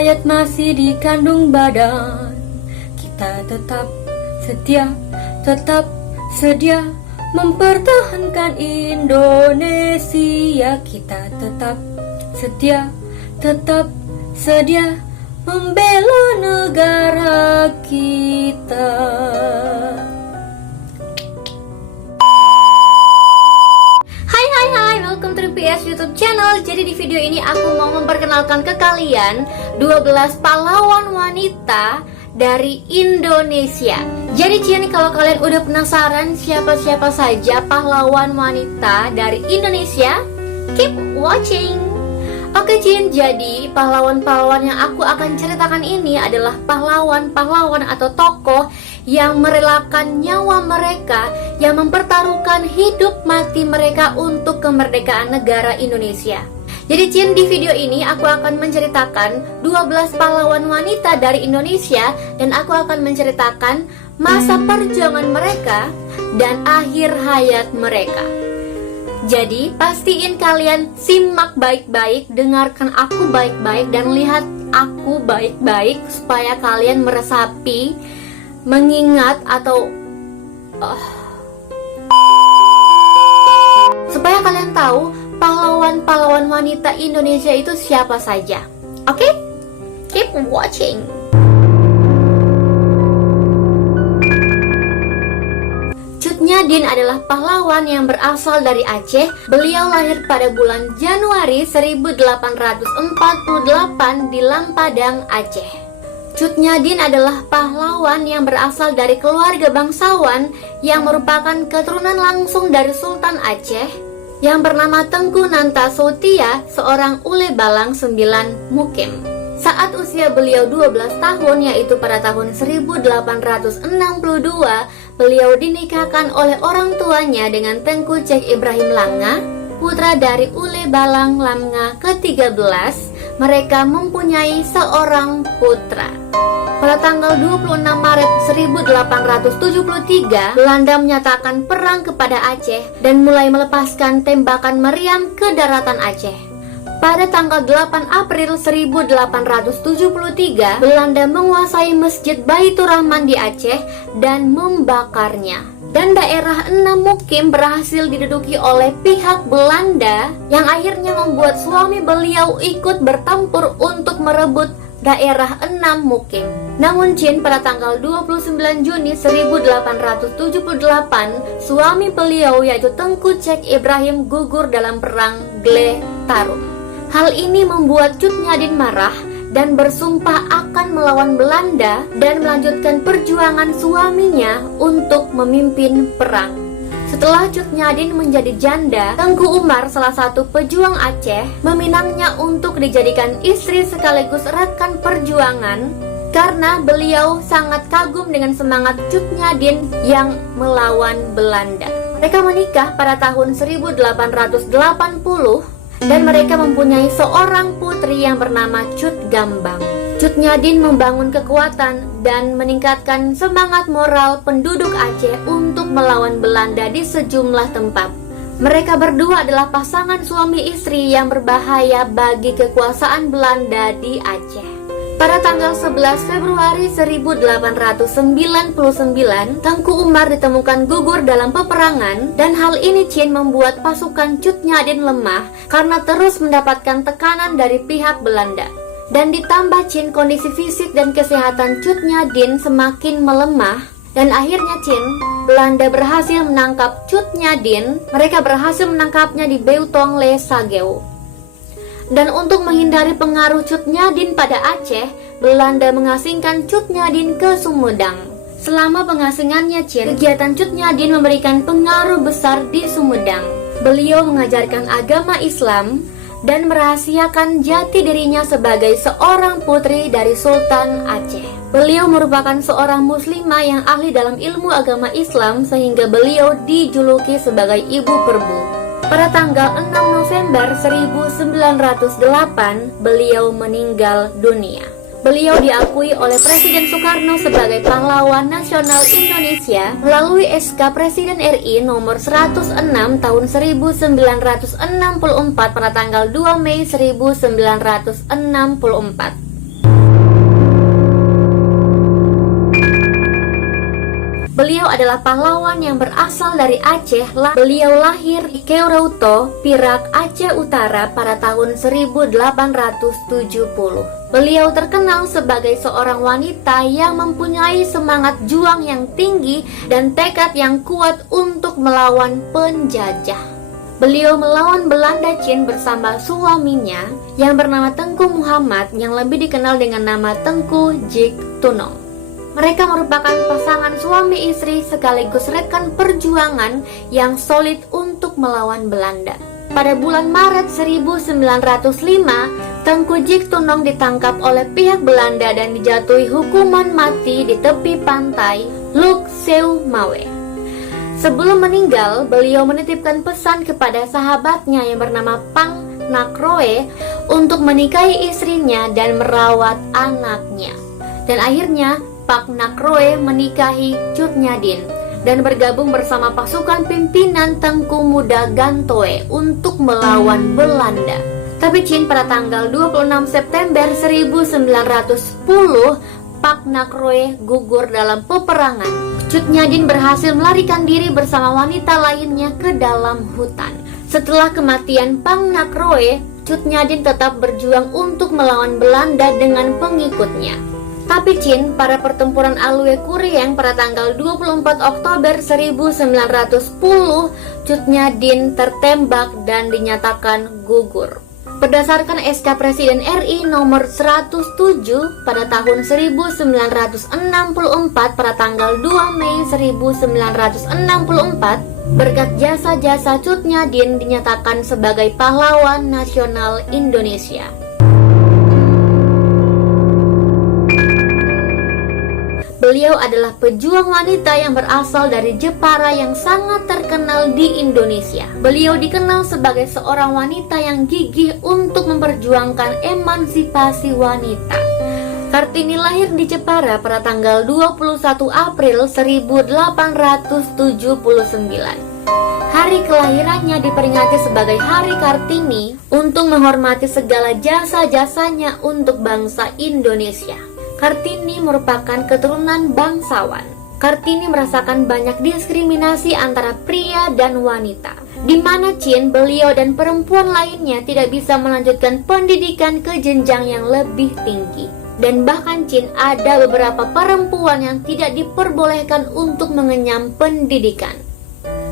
hayat masih dikandung badan, kita tetap setia, tetap sedia mempertahankan Indonesia. Kita tetap setia, tetap sedia membela negara kita. Hai, welcome to the PS YouTube channel. Jadi di video ini aku mau memperkenalkan ke kalian 12 pahlawan wanita dari Indonesia. Jadi Cien, kalau kalian udah penasaran siapa-siapa saja pahlawan wanita dari Indonesia, keep watching. Oke Cien, jadi pahlawan-pahlawan yang aku akan ceritakan ini adalah pahlawan-pahlawan atau tokoh yang merelakan nyawa mereka, yang mempertaruhkan hidup mati mereka untuk kemerdekaan negara Indonesia. Jadi Cien, di video ini aku akan menceritakan 12 pahlawan wanita dari Indonesia, dan aku akan menceritakan masa perjuangan mereka dan akhir hayat mereka. Jadi pastiin kalian simak baik-baik, dengarkan aku baik-baik, dan lihat aku baik-baik supaya kalian meresapi, mengingat atau supaya kalian tahu pahlawan-pahlawan wanita Indonesia itu siapa saja. Oke? Keep watching. Cut Nyadin adalah pahlawan yang berasal dari Aceh. Beliau lahir pada bulan Januari 1848 di Lampadang, Aceh. Cut Nyadin adalah pahlawan yang berasal dari keluarga bangsawan yang merupakan keturunan langsung dari Sultan Aceh yang bernama Tengku Nantasotia, seorang ule balang 9 mukim. Saat usia beliau 12 tahun, yaitu pada tahun 1862, beliau dinikahkan oleh orang tuanya dengan Tengku Cek Ibrahim Langa, putra dari ule balang Langa ke-13. Mereka mempunyai seorang putra. Pada tanggal 26 Maret 1873, Belanda menyatakan perang kepada Aceh dan mulai melepaskan tembakan meriam ke daratan Aceh. Pada tanggal 8 April 1873, Belanda menguasai Masjid Baitur Rahman di Aceh dan membakarnya. Dan daerah 6 mukim berhasil diduduki oleh pihak Belanda, yang akhirnya membuat suami beliau ikut bertempur untuk merebut daerah 6 mukim. Namun Cien, pada tanggal 29 Juni 1878, suami beliau yaitu Tengku Cek Ibrahim gugur dalam perang Gleh Tarum. Hal ini membuat Cut Nyadin marah dan bersumpah akan melawan Belanda dan melanjutkan perjuangan suaminya untuk memimpin perang. Setelah Cut Nyadin menjadi janda, Tengku Umar, salah satu pejuang Aceh, meminangnya untuk dijadikan istri sekaligus rekan perjuangan karena beliau sangat kagum dengan semangat Cut Nyadin yang melawan Belanda. Mereka menikah pada tahun 1880 dan mereka mempunyai seorang putri yang bernama Cut Gambang. Cut Nyadin membangun kekuatan dan meningkatkan semangat moral penduduk Aceh untuk melawan Belanda di sejumlah tempat. Mereka berdua adalah pasangan suami istri yang berbahaya bagi kekuasaan Belanda di Aceh. Pada tanggal 11 Februari 1899, Tengku Umar ditemukan gugur dalam peperangan, dan hal ini Cien membuat pasukan Cut Nyadin lemah karena terus mendapatkan tekanan dari pihak Belanda. Dan ditambah Cien, kondisi fisik dan kesehatan Cut Nyadin semakin melemah, dan akhirnya Cien, Belanda berhasil menangkap Cut Nyadin. Mereka berhasil menangkapnya di Beutong Le Sageu. Dan untuk menghindari pengaruh Cut Nyadin pada Aceh, Belanda mengasingkan Cut Nyadin ke Sumedang. Selama pengasingannya Cien, kegiatan Cut Nyadin memberikan pengaruh besar di Sumedang. Beliau mengajarkan agama Islam dan merahasiakan jati dirinya sebagai seorang putri dari Sultan Aceh. Beliau merupakan seorang muslimah yang ahli dalam ilmu agama Islam, sehingga beliau dijuluki sebagai Ibu Perbu. Pada tanggal 6 November 1908, beliau meninggal dunia. Beliau diakui oleh Presiden Soekarno sebagai pahlawan nasional Indonesia melalui SK Presiden RI nomor 106 tahun 1964 pada tanggal 2 Mei 1964. Beliau adalah pahlawan yang berasal dari Aceh. Beliau lahir di Keurauto, Pirak, Aceh Utara pada tahun 1870. Beliau terkenal sebagai seorang wanita yang mempunyai semangat juang yang tinggi dan tekad yang kuat untuk melawan penjajah. Beliau melawan Belanda Chin bersama suaminya yang bernama Tengku Muhammad yang lebih dikenal dengan nama Tengku Jik Tunong. Mereka merupakan pasangan suami istri sekaligus rekan perjuangan yang solid untuk melawan Belanda. Pada bulan Maret 1905, Tengku Jik Tunong ditangkap oleh pihak Belanda dan dijatuhi hukuman mati di tepi pantai Luk Seu Mawe. Sebelum meninggal, beliau menitipkan pesan kepada sahabatnya yang bernama Pang Nakroe untuk menikahi istrinya dan merawat anaknya. Dan akhirnya Pak Nakroe menikahi Cut Nyadin dan bergabung bersama pasukan pimpinan Tengku Muda Gantoe untuk melawan Belanda. Tapi Chin pada tanggal 26 September 1910, Pak Nakroe gugur dalam peperangan. Cut Nyadin berhasil melarikan diri bersama wanita lainnya ke dalam hutan. Setelah kematian Pang Nakroe, Cut Nyadin tetap berjuang untuk melawan Belanda dengan pengikutnya. Tapi Chin, pada pertempuran Alue Kurieng pada tanggal 24 Oktober 1910, Cut Nyadin tertembak dan dinyatakan gugur. Berdasarkan SK Presiden RI nomor 107 pada tahun 1964 pada tanggal 2 Mei 1964, berkat jasa-jasa Cut Nyadin dinyatakan sebagai pahlawan nasional Indonesia. Beliau adalah pejuang wanita yang berasal dari Jepara yang sangat terkenal di Indonesia. Beliau dikenal sebagai seorang wanita yang gigih untuk memperjuangkan emansipasi wanita. Kartini lahir di Jepara pada tanggal 21 April 1879. Hari kelahirannya diperingati sebagai Hari Kartini untuk menghormati segala jasa-jasanya untuk bangsa Indonesia. Kartini merupakan keturunan bangsawan. Kartini merasakan banyak diskriminasi antara pria dan wanita, di mana Chin, beliau dan perempuan lainnya tidak bisa melanjutkan pendidikan ke jenjang yang lebih tinggi. Dan bahkan Chin, ada beberapa perempuan yang tidak diperbolehkan untuk mengenyam pendidikan.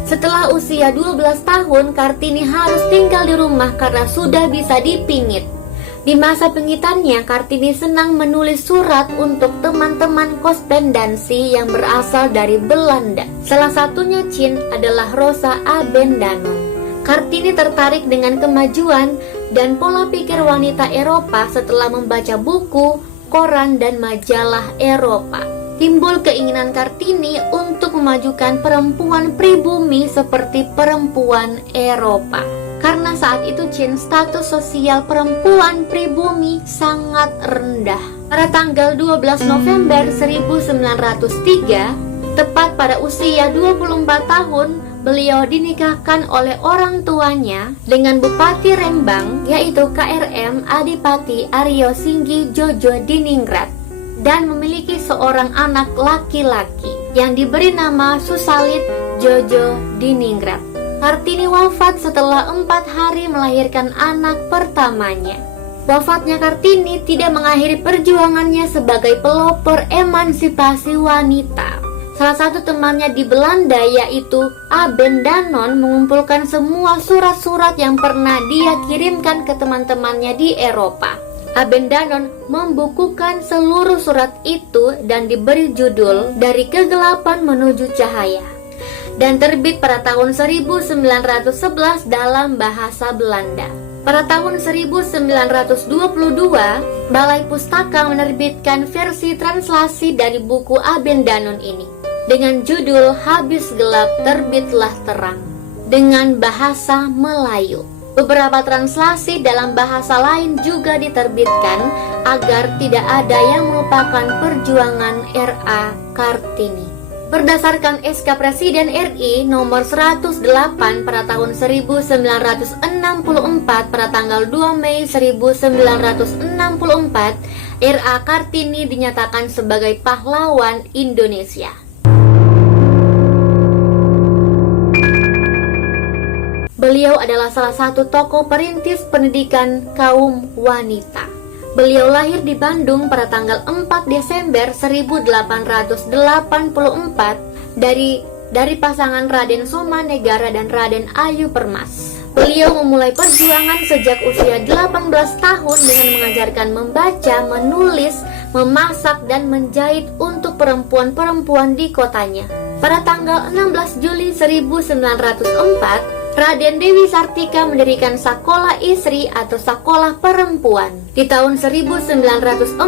Setelah usia 12 tahun, Kartini harus tinggal di rumah karena sudah bisa dipingit. Di masa pengitannya, Kartini senang menulis surat untuk teman-teman korespondensi yang berasal dari Belanda. Salah satunya Chin adalah Rosa Abendanon. Kartini tertarik dengan kemajuan dan pola pikir wanita Eropa setelah membaca buku, koran, dan majalah Eropa. Timbul keinginan Kartini untuk memajukan perempuan pribumi seperti perempuan Eropa. Karena saat itu Chin, status sosial perempuan pribumi sangat rendah. Pada tanggal 12 November 1903, tepat pada usia 24 tahun, beliau dinikahkan oleh orang tuanya dengan Bupati Rembang, yaitu KRM Adipati Aryo Singgi Jojo Diningrat, dan memiliki seorang anak laki-laki yang diberi nama Susalit Jojo Diningrat. Kartini wafat setelah 4 hari melahirkan anak pertamanya. Wafatnya Kartini tidak mengakhiri perjuangannya sebagai pelopor emansipasi wanita. Salah satu temannya di Belanda, yaitu Abendanon, mengumpulkan semua surat-surat yang pernah dia kirimkan ke teman-temannya di Eropa. Abendanon membukukan seluruh surat itu dan diberi judul Dari Kegelapan Menuju Cahaya, dan terbit pada tahun 1911 dalam bahasa Belanda. Pada tahun 1922, Balai Pustaka menerbitkan versi translasi dari buku Abendanon ini dengan judul Habis Gelap Terbitlah Terang dengan bahasa Melayu. Beberapa translasi dalam bahasa lain juga diterbitkan agar tidak ada yang melupakan perjuangan R.A. Kartini. Berdasarkan SK Presiden RI nomor 108 pada tahun 1964 pada tanggal 2 Mei 1964, R.A. Kartini dinyatakan sebagai pahlawan Indonesia. Beliau adalah salah satu tokoh perintis pendidikan kaum wanita. Beliau lahir di Bandung pada tanggal 4 Desember 1884 dari pasangan Raden Somanegara dan Raden Ayu Permas. Beliau memulai perjuangan sejak usia 18 tahun dengan mengajarkan membaca, menulis, memasak, dan menjahit untuk perempuan-perempuan di kotanya. Pada tanggal 16 Juli 1904, Raden Dewi Sartika mendirikan Sekolah Istri atau Sekolah Perempuan. Di tahun 1904,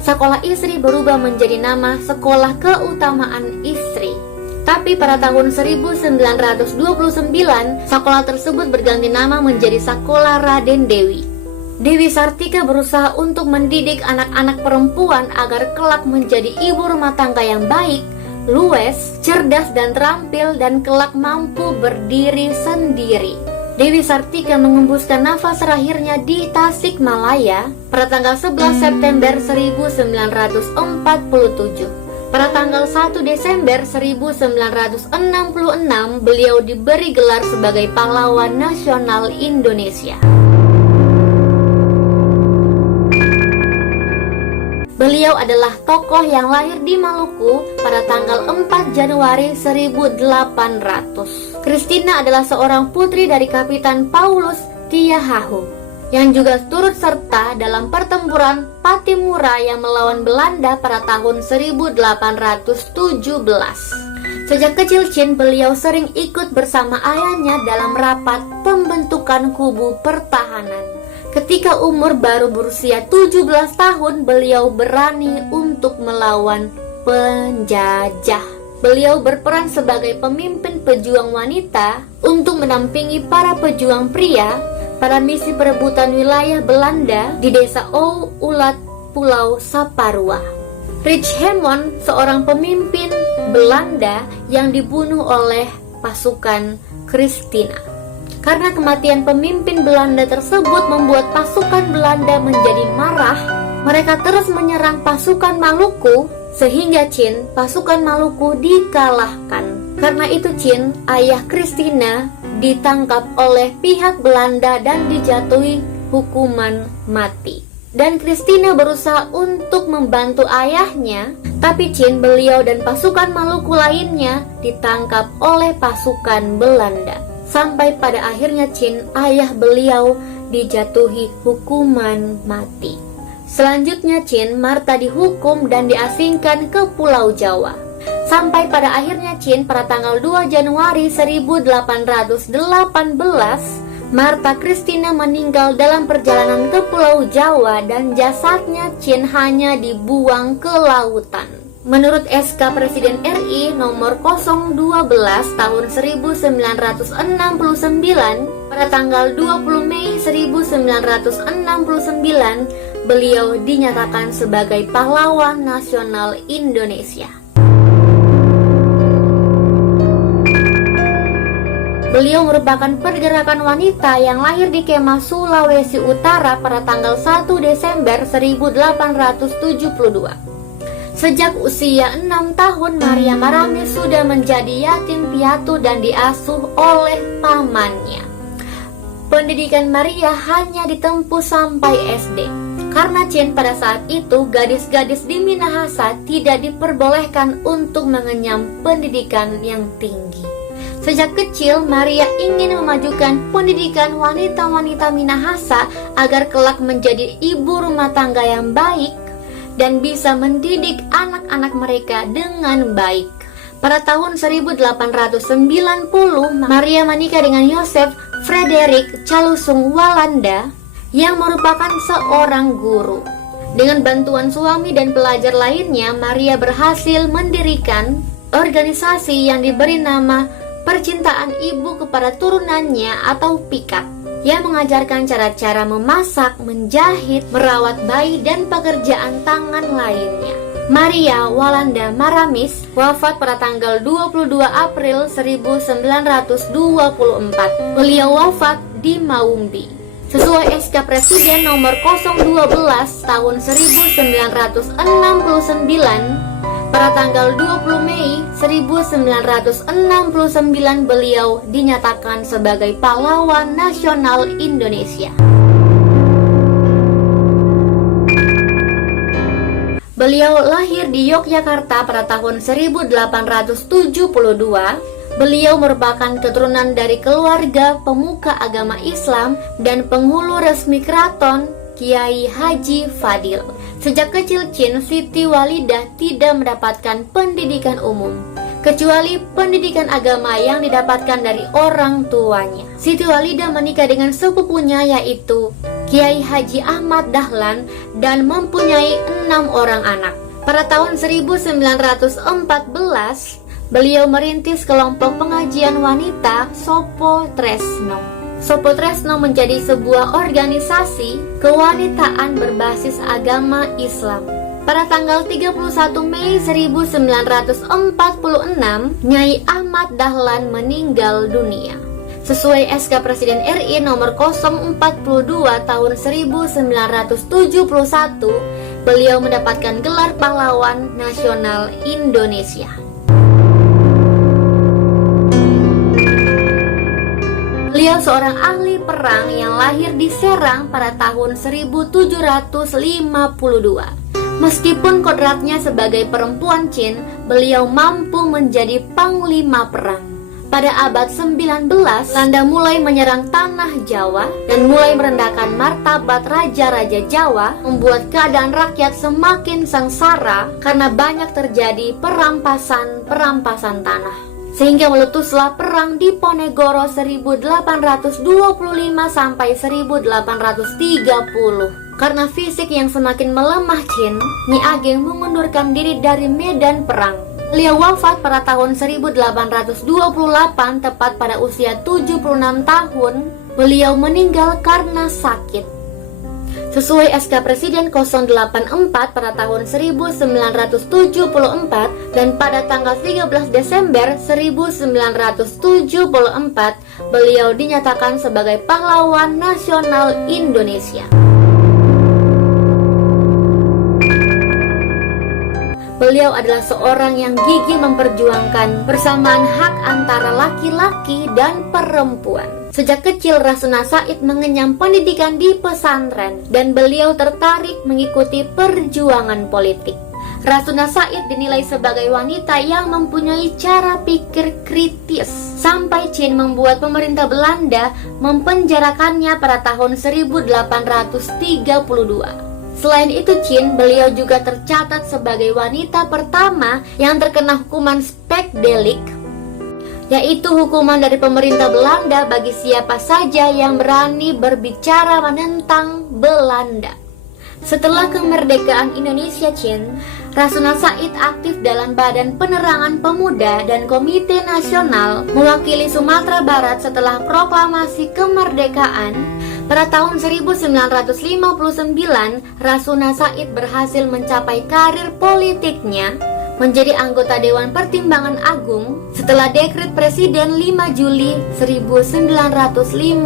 Sekolah Istri berubah menjadi nama Sekolah Keutamaan Istri. Tapi pada tahun 1929, sekolah tersebut berganti nama menjadi Sekolah Raden Dewi. Dewi Sartika berusaha untuk mendidik anak-anak perempuan agar kelak menjadi ibu rumah tangga yang baik, luwes, cerdas dan terampil, dan kelak mampu berdiri sendiri. Dewi Sartika mengembuskan nafas terakhirnya di Tasikmalaya pada tanggal 11 September 1947. Pada tanggal 1 Desember 1966, beliau diberi gelar sebagai Pahlawan Nasional Indonesia. Beliau adalah tokoh yang lahir di Maluku pada tanggal 4 Januari 1800. Christina adalah seorang putri dari Kapitan Paulus Tiahahu yang juga turut serta dalam pertempuran Patimura yang melawan Belanda pada tahun 1817. Sejak kecil Chin, beliau sering ikut bersama ayahnya dalam rapat pembentukan kubu pertahanan. Ketika umur baru berusia 17 tahun, beliau berani untuk melawan penjajah. Beliau berperan sebagai pemimpin pejuang wanita untuk menampingi para pejuang pria pada misi perebutan wilayah Belanda di desa Ulat, Pulau Saparua. Richemont, seorang pemimpin Belanda yang dibunuh oleh pasukan Christina. Karena kematian pemimpin Belanda tersebut membuat pasukan Belanda menjadi marah, mereka terus menyerang pasukan Maluku sehingga Chin, pasukan Maluku dikalahkan. Karena itu Chin, ayah Christina, ditangkap oleh pihak Belanda dan dijatuhi hukuman mati. Dan Christina berusaha untuk membantu ayahnya, tapi Chin, beliau dan pasukan Maluku lainnya ditangkap oleh pasukan Belanda. Sampai pada akhirnya Chin, ayah beliau dijatuhi hukuman mati. Selanjutnya Chin, Martha dihukum dan diasingkan ke Pulau Jawa. Sampai pada akhirnya Chin, pada tanggal 2 Januari 1818, Martha Christina meninggal dalam perjalanan ke Pulau Jawa dan jasadnya Chin hanya dibuang ke lautan. Menurut SK Presiden RI nomor 012 tahun 1969, pada tanggal 20 Mei 1969, beliau dinyatakan sebagai Pahlawan Nasional Indonesia. Beliau merupakan pergerakan wanita yang lahir di Kemah, Sulawesi Utara pada tanggal 1 Desember 1872. Sejak usia 6 tahun, Maria Maramis sudah menjadi yatim piatu dan diasuh oleh pamannya. Pendidikan Maria hanya ditempuh sampai SD. Karena Chin pada saat itu, gadis-gadis di Minahasa tidak diperbolehkan untuk mengenyam pendidikan yang tinggi. Sejak kecil, Maria ingin memajukan pendidikan wanita-wanita Minahasa agar kelak menjadi ibu rumah tangga yang baik dan bisa mendidik anak-anak mereka dengan baik. Pada tahun 1890, Maria menikah dengan Joseph Frederick Calusung Walanda yang merupakan seorang guru. Dengan bantuan suami dan pelajar lainnya, Maria berhasil mendirikan organisasi yang diberi nama Percintaan Ibu kepada Turunannya atau PIKAT, yang mengajarkan cara-cara memasak, menjahit, merawat bayi, dan pekerjaan tangan lainnya. Maria Walanda Maramis wafat pada tanggal 22 April 1924. Beliau wafat di Maumbi. Sesuai SK Presiden nomor 012 tahun 1969, Pada tanggal 20 Mei 1969 beliau dinyatakan sebagai pahlawan nasional Indonesia. Beliau lahir di Yogyakarta pada tahun 1872. Beliau merupakan keturunan dari keluarga pemuka agama Islam dan penghulu resmi keraton Kiai Haji Fadil. Sejak kecil Chin Siti Walidah tidak mendapatkan pendidikan umum, kecuali pendidikan agama yang didapatkan dari orang tuanya. Siti Walidah menikah dengan sepupunya yaitu Kiai Haji Ahmad Dahlan dan mempunyai 6 orang anak. Pada tahun 1914, beliau merintis kelompok pengajian wanita Sopo Tresno. Sopo Tresno menjadi sebuah organisasi kewanitaan berbasis agama Islam. Pada tanggal 31 Mei 1946, Nyai Ahmad Dahlan meninggal dunia. Sesuai SK Presiden RI nomor 042 tahun 1971, beliau mendapatkan gelar pahlawan nasional Indonesia. Beliau seorang ahli perang yang lahir di Serang pada tahun 1752. Meskipun kodratnya sebagai perempuan Chin, beliau mampu menjadi panglima perang. Pada abad 19, Belanda mulai menyerang tanah Jawa dan mulai merendahkan martabat raja-raja Jawa, membuat keadaan rakyat semakin sengsara karena banyak terjadi perampasan tanah. Sehingga meletuslah perang di Ponegoro 1825 sampai 1830. Karena fisik yang semakin melemah Chin, Nyi Ageng mengundurkan diri dari medan perang. Beliau wafat pada tahun 1828 tepat pada usia 76 tahun. Beliau meninggal karena sakit. Sesuai SK Presiden 084 pada tahun 1974 dan pada tanggal 13 Desember 1974 beliau dinyatakan sebagai pahlawan nasional Indonesia. Beliau adalah seorang yang gigih memperjuangkan persamaan hak antara laki-laki dan perempuan. Sejak kecil Rasuna Said mengenyam pendidikan di pesantren dan beliau tertarik mengikuti perjuangan politik. Rasuna Said dinilai sebagai wanita yang mempunyai cara pikir kritis, sampai Chin membuat pemerintah Belanda mempenjarakannya pada tahun 1832. Selain itu Chin, beliau juga tercatat sebagai wanita pertama yang terkena hukuman spekdelik, yaitu hukuman dari pemerintah Belanda bagi siapa saja yang berani berbicara menentang Belanda. Setelah kemerdekaan Indonesia Chin, Rasuna Said aktif dalam Badan Penerangan Pemuda dan Komite Nasional mewakili Sumatera Barat setelah proklamasi kemerdekaan. Pada tahun 1959, Rasuna Said berhasil mencapai karir politiknya menjadi anggota Dewan Pertimbangan Agung setelah dekret Presiden 5 Juli 1959.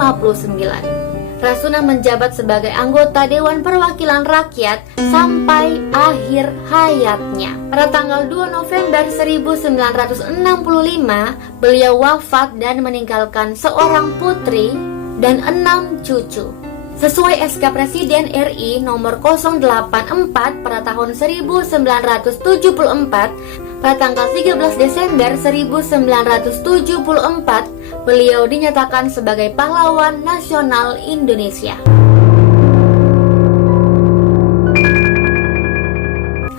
Rasuna menjabat sebagai anggota Dewan Perwakilan Rakyat sampai akhir hayatnya. Pada tanggal 2 November 1965, beliau wafat dan meninggalkan seorang putri dan 6 cucu. Sesuai SK Presiden RI nomor 084 pada tahun 1974, pada tanggal 13 Desember 1974, beliau dinyatakan sebagai pahlawan nasional Indonesia.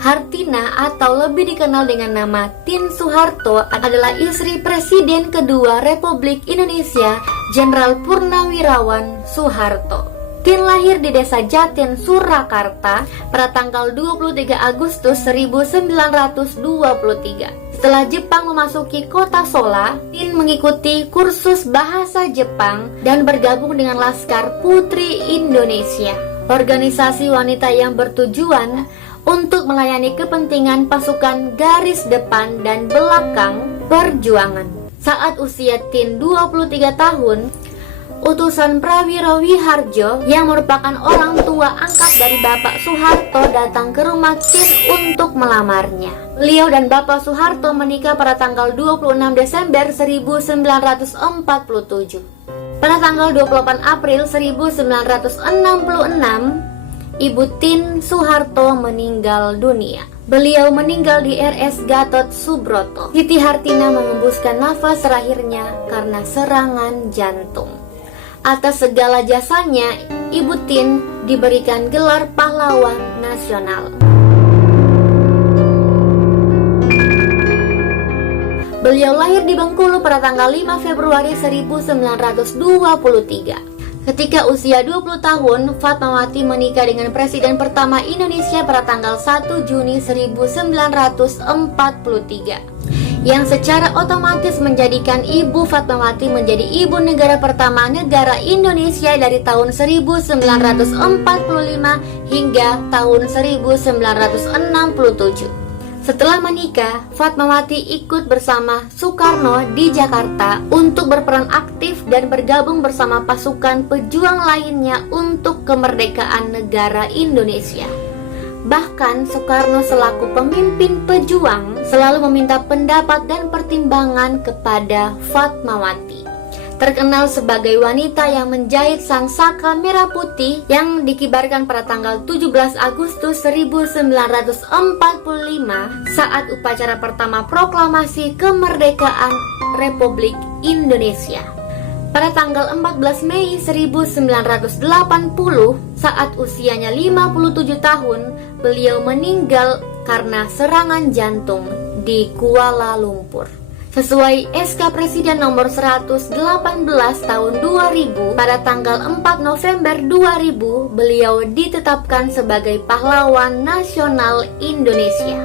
Hartina atau lebih dikenal dengan nama Tin Soeharto adalah istri Presiden kedua Republik Indonesia, Jenderal Purnawirawan Soeharto. Tin lahir di Desa Jatin, Surakarta pada tanggal 23 Agustus 1923. Setelah Jepang memasuki kota Sola, Tin mengikuti kursus bahasa Jepang dan bergabung dengan Laskar Putri Indonesia, organisasi wanita yang bertujuan untuk melayani kepentingan pasukan garis depan dan belakang perjuangan. Saat usia Tin 23 tahun, utusan Prawiro Wiharjo yang merupakan orang tua angkat dari Bapak Soeharto datang ke rumah Chin untuk melamarnya. Beliau dan Bapak Soeharto menikah pada tanggal 26 Desember 1947. Pada tanggal 28 April 1966, Ibu Tin Soeharto meninggal dunia. Beliau meninggal di RS Gatot Subroto. Siti Hartina mengembuskan nafas terakhirnya karena serangan jantung. Atas segala jasanya, Ibu Tin diberikan gelar pahlawan nasional. Beliau lahir di Bengkulu pada tanggal 5 Februari 1923. Ketika usia 20 tahun, Fatmawati menikah dengan Presiden pertama Indonesia pada tanggal 1 Juni 1943, yang secara otomatis menjadikan Ibu Fatmawati menjadi ibu negara pertama negara Indonesia dari tahun 1945 hingga tahun 1967. Setelah menikah, Fatmawati ikut bersama Soekarno di Jakarta untuk berperan aktif dan bergabung bersama pasukan pejuang lainnya untuk kemerdekaan negara Indonesia. Bahkan Soekarno selaku pemimpin pejuang selalu meminta pendapat dan pertimbangan kepada Fatmawati. Terkenal sebagai wanita yang menjahit sang saka merah putih yang dikibarkan pada tanggal 17 Agustus 1945 saat upacara pertama proklamasi kemerdekaan Republik Indonesia. Pada tanggal 14 Mei 1980 saat usianya 57 tahun, beliau meninggal karena serangan jantung di Kuala Lumpur. Sesuai SK Presiden nomor 118 tahun 2000, pada tanggal 4 November 2000, beliau ditetapkan sebagai pahlawan nasional Indonesia.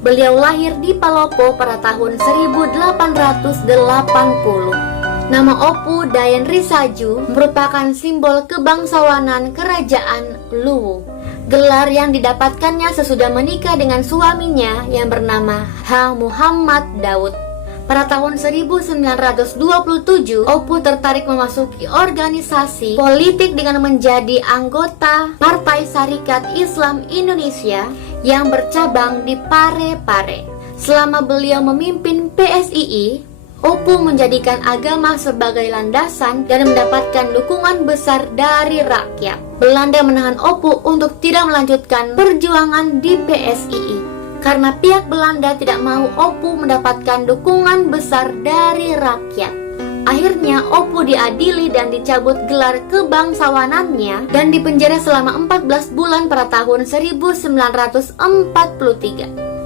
Beliau lahir di Palopo pada tahun 1880. Nama Opu Dayan Risaju merupakan simbol kebangsawanan Kerajaan Luwu. Gelar yang didapatkannya sesudah menikah dengan suaminya yang bernama H. Muhammad Daud. Pada tahun 1927, Opu tertarik memasuki organisasi politik dengan menjadi anggota Partai Sarekat Islam Indonesia yang bercabang di Parepare. Selama beliau memimpin PSII, Opu menjadikan agama sebagai landasan dan mendapatkan dukungan besar dari rakyat. Belanda menahan Opu untuk tidak melanjutkan perjuangan di PSII karena pihak Belanda tidak mau Opu mendapatkan dukungan besar dari rakyat. Akhirnya Opu diadili dan dicabut gelar kebangsawanannya dan dipenjara selama 14 bulan pada tahun 1943.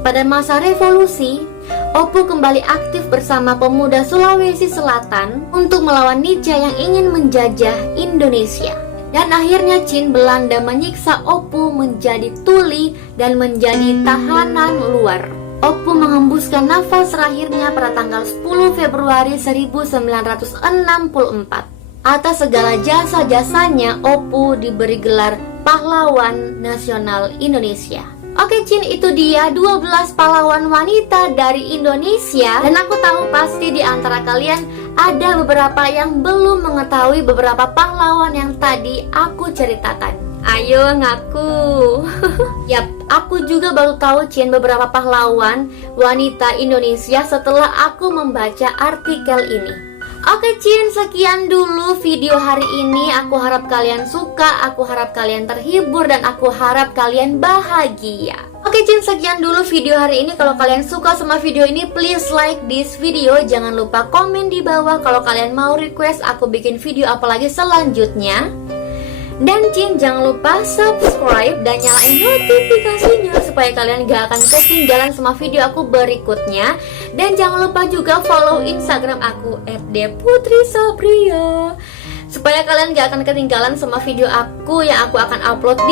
Pada masa revolusi, Opu kembali aktif bersama pemuda Sulawesi Selatan untuk melawan Nietzsche yang ingin menjajah Indonesia. Dan akhirnya Chin Belanda menyiksa Opu menjadi tuli dan menjadi tahanan luar. Opu mengembuskan nafas terakhirnya pada tanggal 10 Februari 1964. Atas segala jasa-jasanya, Opu diberi gelar pahlawan nasional Indonesia. Oke Chin, itu dia 12 pahlawan wanita dari Indonesia. Dan aku tahu pasti di antara kalian ada beberapa yang belum mengetahui beberapa pahlawan yang tadi aku ceritakan. Ayo ngaku. Yap, aku juga baru tahu Chin beberapa pahlawan wanita Indonesia setelah aku membaca artikel ini. Oke Chin, sekian dulu video hari ini. Aku harap kalian suka, aku harap kalian terhibur, dan aku harap kalian bahagia. Oke Chin, sekian dulu video hari ini. Kalau kalian suka sama video ini, please like this video. Jangan lupa komen di bawah kalau kalian mau request aku bikin video apa lagi selanjutnya. Dan Chin, jangan lupa subscribe dan nyalain notifikasinya supaya kalian gak akan ketinggalan sama video aku berikutnya. Dan jangan lupa juga follow Instagram aku @deputrisabria supaya kalian gak akan ketinggalan sama video aku yang aku akan upload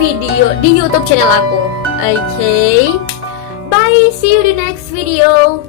di YouTube channel aku. Oke, bye, see you di next video.